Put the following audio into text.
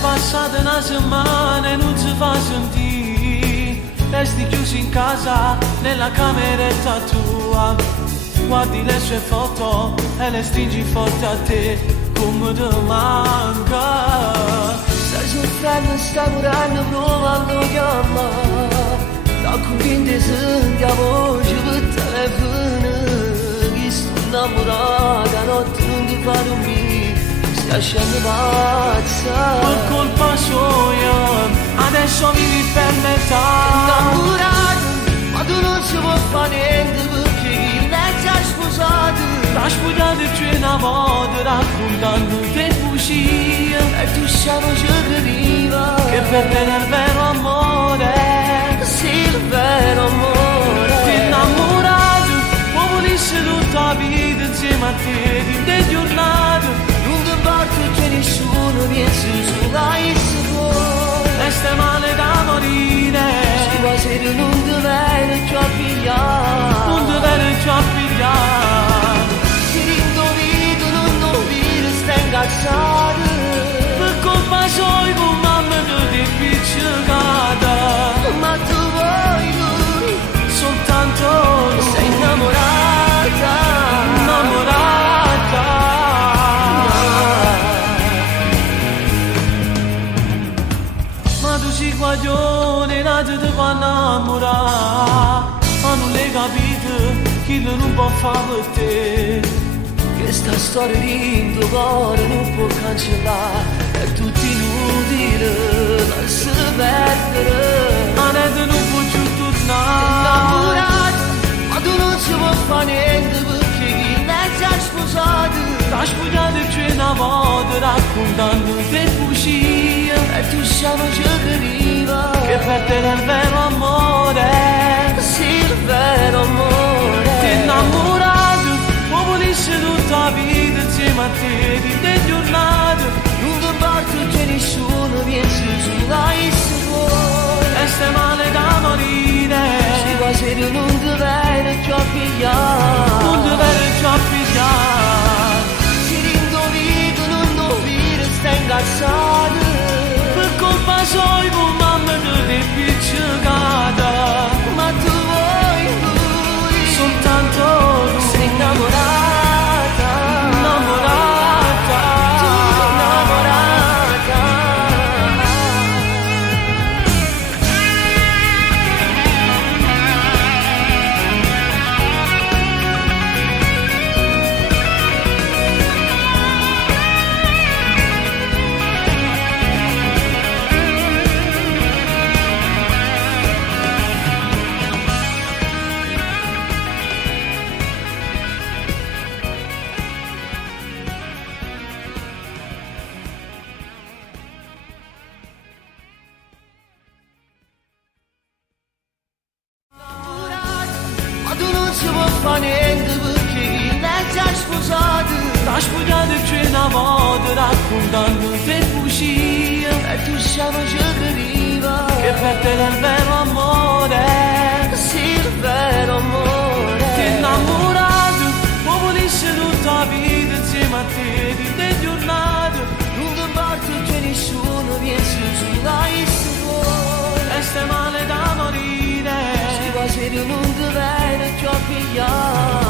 passata una settimana e non si fa sentire. Resti chiuso in casa, nella cameretta tua. Guardi le sue foto e le stringi forte a te, come ti manca. Stai soffrendo, stai morendo, provando a chiamare. Da convinto senti la voce per telefono. Che sto innamorata, notte non ti fa dormire. Stai scendendo pazza. Per colpa sua, adesso vivi per metà. Innamorato, ma tu non si può fare niente perché chi lei ti ha sposato. T'ha sposato più una volta raccontando le bugie. E tu sai non ci capiva Che per te è il vero amore. sì, il vero amore. Ti innamorato, come volessi tutta la vita insieme a te, di te giornate. Non ti importa che nessuno pensi sulla essa tua. E stai male da morire. Si va se tu non ti vedi più a pigliare. Non ti vedi più a pigliare. Si rintovito, non vedi, stai incazzato. Per colpa sua, con mamma ti è piccicata. Ma tu vuoi lui, Soltanto lui. sei innamorata. Innamorata. Ma tu sei guaglione, nato ti fa innamorare. Ma non l'hai capito, chi non può fare per te. Questa storia di tuo cuore non può cancellare. È tutto inutile, lascia perdere. Ma adesso non può più tornare. Innamorato, ma tu non si può fare niente perché chi lei ti ha sposato. T'ha spogliato più una volta raccontando le bugie. E tu sai non ci capiva Che per te è il vero amore. sì, il vero amore. Ti innamorato, come volessi tutta la vita insieme a te, di te giornate. Non ti importa che nessuno pensi sulla essa tua. E stai male da morire. Si va se tu non ti vedi più a pigliare. Non ti vedi più a pigliare. Si rintovito, non vedi, stai incazzato. Per colpa sua, con mamma ti è piccicata. Ma tu vuoi lui, Soltanto lui. sei innamorata. Innamorata. Tu innamorata. Ma tu non si può fare niente perché chi lei ti ha sposato. T'ha spogliato più una volta raccontando le bugie. E tu sai non ci capiva Che per te è il vero amore. sì, il vero amore. Ti innamorato, come volessi tutta la vita insieme a te, di te giornate. Non ti importa che nessuno pensi sulla essa tua. E stai male da morire. Si va se tu non ti vedi più a pigliare.